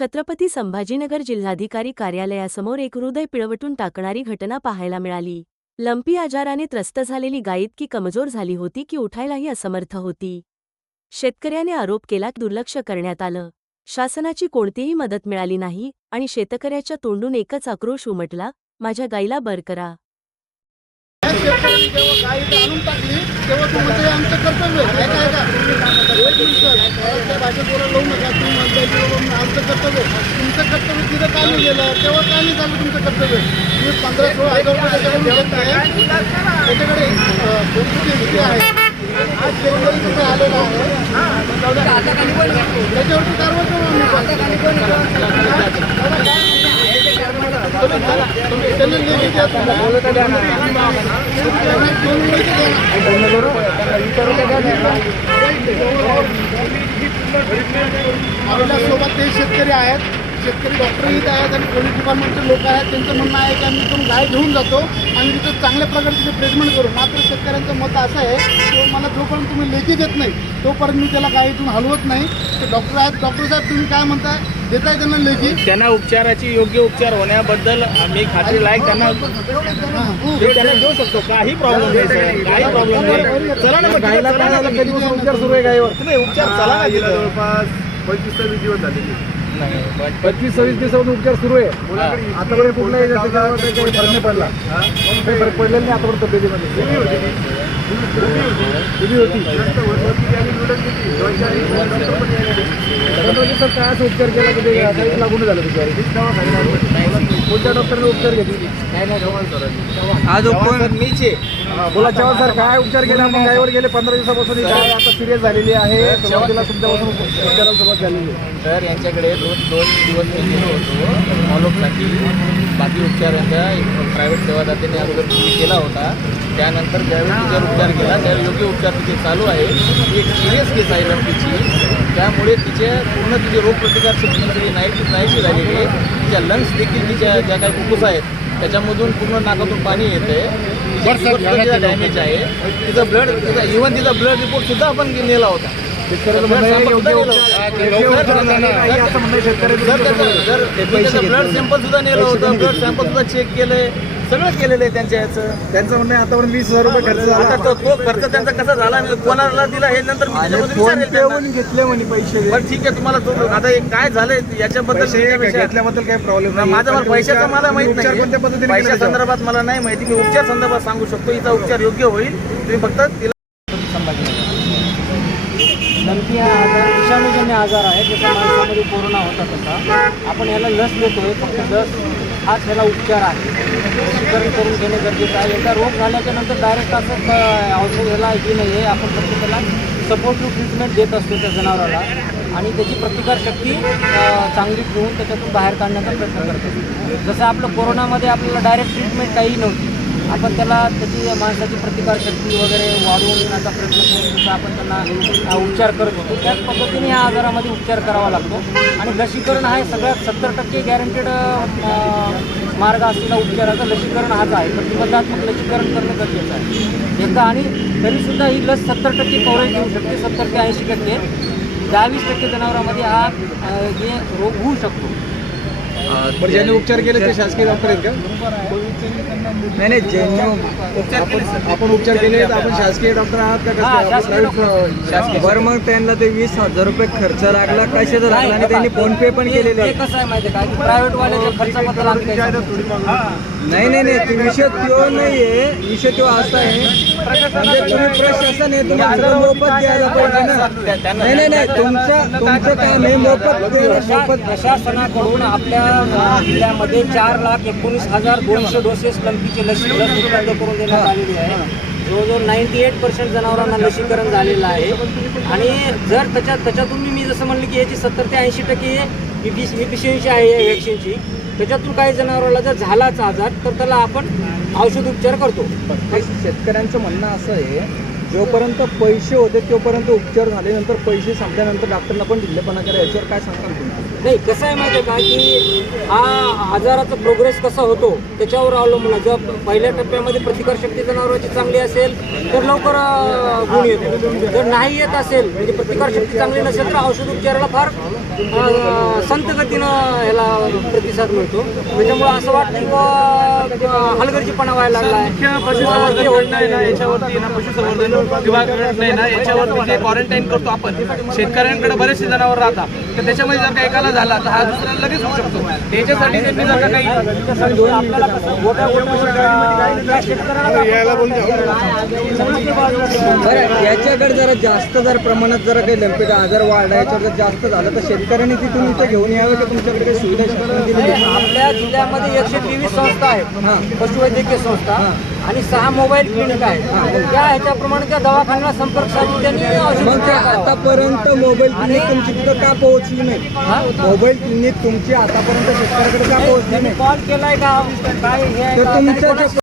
छत्रपती संभाजीनगर जिल्हाधिकारी कार्यालयासमोर एक हृदय पिळवटून टाकणारी घटना पाहायला मिळाली. लंपी आजाराने त्रस्त झालेली गाय इतकी कमजोर झाली होती की उठायलाही असमर्थ होती. शेतकऱ्याने आरोप केला की दुर्लक्ष करण्यात आलं. शासनाची कोणतीही मदत मिळाली नाही आणि शेतकऱ्याच्या तोंडून एकच आक्रोश उमटला माझ्या गाईला बर करा. आमचं कर्तव्य आहे बाबा आमचं कर्तव्य तुमचं कर्तव्य तिथं का नाही गेलं तेव्हा का नाही झालं तुमचं कर्तव्य तुम्ही पंधरा सोळा हजार रुपये त्याच्याकडून घेत आहे त्याच्याकडे अं, कोणती निधी आहे आज शेतकरी तिथे आलेला आहे त्याच्यावरती कारवाई करू आम्ही त्यांना लेखी द्या तुम्ही. त्यांना दोन लेखी द्या. आपल्यासोबत ते शेतकरी आहेत. शेतकरी डॉक्टरही आहेत आणि पोलीस डिपार्टमेंटचे लोक आहेत. त्यांचं म्हणणं आहे की आम्ही इथून गाय घेऊन जातो आणि तिथं चांगल्या प्रकारे तिथे ट्रीटमेंट करू. मात्र शेतकऱ्यांचं मत असं आहे की मला जोपर्यंत तुम्ही लेखी देत नाही तोपर्यंत मी त्याला गाय इथून हलवत नाही. ते डॉक्टर आहेत. डॉक्टर साहेब तुम्ही काय म्हणताय? देताय त्यांना लेखी? त्यांना उपचाराची योग्य उपचार होण्याबद्दल आम्ही खात्री लायक त्यांना ते त्यांना देऊ शकतो. काही प्रॉब्लेम नाही सर काही प्रॉब्लेम नाही. चला ना मग चला. कधीपासून उपचार सुरू आहे गायीवर? तुम्ही उपचार चला ना गेला तिथं. जवळपास पंचवीस सव्वीस दिवस झाले. नाही, पण- पंचवीस सव्वीस दिवसापासून उपचार सुरू आहे. आतापर्यंत कुठलाही त्याच्यावर काही काही फरक नाही पडला. काही फरक पडलेला नाही आतापर्यंत तब्येतीमध्ये. तुम्ही होती डॉक्टर सर काय उपचार केला लागून झालं त्याच्यावर कोणत्या डॉक्टरने उपचार घेतले आज मीच आहे. बोला चव्हाण सर काय उपचार केला? मग गायवर गेले पंधरा दिवसापासून आता सिरियस झालेली आहे. सुरुवातीला तुमच्यापासून उपचाराला सुरुवात झालेली आहे. तर यांच्याकडे दोन दोन दिवस मी गेलो होतो. फॉलोअपसाठी बाकी उपचार यांच्या प्रायव्हेट सेवादात्याने अगोदर सुरू केला होता. त्यानंतर ज्यावेळी तिच्यावर उपचार केला त्यावेळी योग्य उपचार तिथे चालू आहे. ही एक सिरियस केस आहे लंपीची त्यामुळे तिचे पूर्ण तिची रोगप्रतिकार शक्ती नाहीशी नाहीशी झालेली आहे. तिच्या लंग्स देखील तिच्या ज्या काही फुफ्फुस आहेत त्याच्यामधून पूर्ण नाकातून पाणी येते डॅमेज आहे. तिचं ब्लड तिचा इव्हन तिचा ब्लड रिपोर्ट सुद्धा आपण नेला होता. जर त्याचं- जर ब्लड सॅम्पल सुद्धा नेलं होतं ब्लड सॅम्पल सुद्धा चेक केलंय. सगळं केलेलं आहे त्यांच्या याचं. त्यांचं म्हणणं आहे आतापर्यंत वीस हजार रुपये खर्च झाला. आता तो तो खर्च त्यांचा कसा झाला? आणि कोणाला दिला? हे नंतर मी त्याच्यामध्ये फोन विचारेल पे त्यांना. घेतले म्हणे पैसे? बरं ठीक आहे तुम्हाला तो आता हे काय झालंय? याच्याबद्दल पैसे घेतल्याबद्दल काही प्रॉब्लेम नाही. माझा मला पैशाचा मला माहीत उपचार कोणत्या पद्धतीने नाही केले पैशा संदर्भात मला नाही माहिती. मी उपचार संदर्भात सांगू शकतो. हिचा उपचार योग्य होईल. तुम्ही फक्त तिला हा आजार विषाणूजन्य आजार आहे जसा माणसामध्ये कोरोना होता तसा. आपण याला लस देतोय फक्त लस. हाच त्याला उपचार आहे. लसीकरण करून घेणे गरजेचं आहे. एकदा रोग झाल्याच्यानंतर डायरेक्ट असं औषध ह्याला हे नाही आहे आपण फक्त त्याला सपोर्टिव्ह ट्रीटमेंट देत असतो त्या जनावराला. आणि त्याची प्रतिकारशक्ती शक्ती चांगली ठेवून त्याच्यातून बाहेर काढण्याचा प्रयत्न करतो. जसं आपलं कोरोनामध्ये आपल्याला डायरेक्ट ट्रीटमेंट काही नव्हती. आपण त्याला त्याची माणसाची प्रतिकारशक्ती वगैरे वाढवण्याचा प्रयत्न करून जसं आपण त्यांना उपचार करत होतो. त्याच पद्धतीने या आजारामध्ये उपचार करावा लागतो. आणि लसीकरण हा सगळ्यात सत्तर टक्के गॅरंटेड मार्ग असलेला उपचाराचा लसीकरण हाच आहे. प्रतिबंधात्मक लसीकरण करणं गरजेचं आहे. एकदा आणि तरीसुद्धा ही लस सत्तर टक्के कव्हरेज देऊ शकते. सत्तर ते ऐंशी टक्के. दहावीस टक्के जनावरांमध्ये हा हे रोग होऊ शकतो. ज्यांनी उपचार केले ते शासकीय डॉक्टर आहेत का? नाही नाही आपण उपचार केले तर आपण शासकीय डॉक्टर आहात का हा, बरं मग त्यांना ते वीस हजार रुपये खर्च लागला कशाचा लागला आणि त्यांनी फोन पे पण केलेले आहे कसं आहे माहिती आहे का? की प्रायव्हेटवाल्याच्या खर्चाबद्दल आम्ही काही सांगू शकत नाही. नाही नाही नाही ते विषय तो नाहीये. विषय तो असा आहे. म्हणजे तुम्ही प्रशासन आहे तुम्ही सगळं मोफत द्यायला पाहिजे ना? नाही नाही नाही तुमचं तुमचं काम आहे मोफत प्रशासनाकडून आपल्या जिल्ह्यामध्ये चार लाख एकोणीस हजार दोनशे विशेष लंपीचे लसी लस उपलब्ध करून देण्यात आलेली आहे. जवळजवळ नाईन्टी एट पर्सेंट जनावरांना लसीकरण झालेलं आहे. आणि जर त्याच्यात त्याच्यातून मी जसं म्हणलं की याची सत्तर ते ऐंशी टक्के इफिशियन्सी आहे या व्हॅक्सिनची त्याच्यातून काही जनावराला जर झालाच आजार तर त्याला आपण औषध उपचार करतो. शेतकऱ्यांचं म्हणणं असं आहे जोपर्यंत पैसे होते तोपर्यंत उपचार झाले नंतर पैसे संपल्यानंतर डॉक्टरला पण ढिल्लेपणा करा याच्यावर काय सांगता तुम्ही? नाही कसं आहे माहिती आहे का की हा आजाराचा प्रोग्रेस कसा होतो त्याच्यावर अवलंबून आहे. जर पहिल्या टप्प्यामध्ये प्रतिकारशक्ती जनावरांची चांगली असेल तर लवकर गुण येतो. जर नाही येत असेल म्हणजे प्रतिकारशक्ती चांगली नसेल तर औषध उपचाराला फार संत गतीनं ह्याला प्रतिसाद मिळतो. त्याच्यामुळे असं वाटतं की हलगर्जीपणा व्हायला लागला आहे. याच्यावरती पशुसंवर्धन विभागाकडे आहे ना याच्यावरती जे क्वारंटाईन करतो आपण शेतकऱ्यांकडे बरेचसे जनावर राहतात. तर त्याच्यामध्ये जर का एकाला झाला तर हा दुसऱ्याला लगेच होऊ शकतो. त्याच्यासाठी त्यांनी जर का काही याच्याकडे जरा जास्त जर प्रमाणात जरा काही लंपीचा आजार वाढला याच्याकडे जास्त झालं तर शेतकऱ्यांनी तिथून इथं घेऊन यावं की तुमच्याकडे काही सुविधा? आपल्या जिल्ह्यामध्ये एकशे तेवीस संस्था आहेत. पशुवैद्यकीय संस्था. आणि सहा मोबाईल क्लिनिक आहेत. त्या ह्याच्याप्रमाणे त्या दवाखान्याला संपर्क साधून त्यांनी मग ते. आतापर्यंत मोबाईल क्लिनिक तुमची तिथं का पोहोचली नाही? मोबाईल क्लिनिक तुमची आतापर्यंत शेतकऱ्याकडे का पोहोचली नाही? कॉल केलाय का? काय हे आहे तर का? तुमचं त्यांनी जे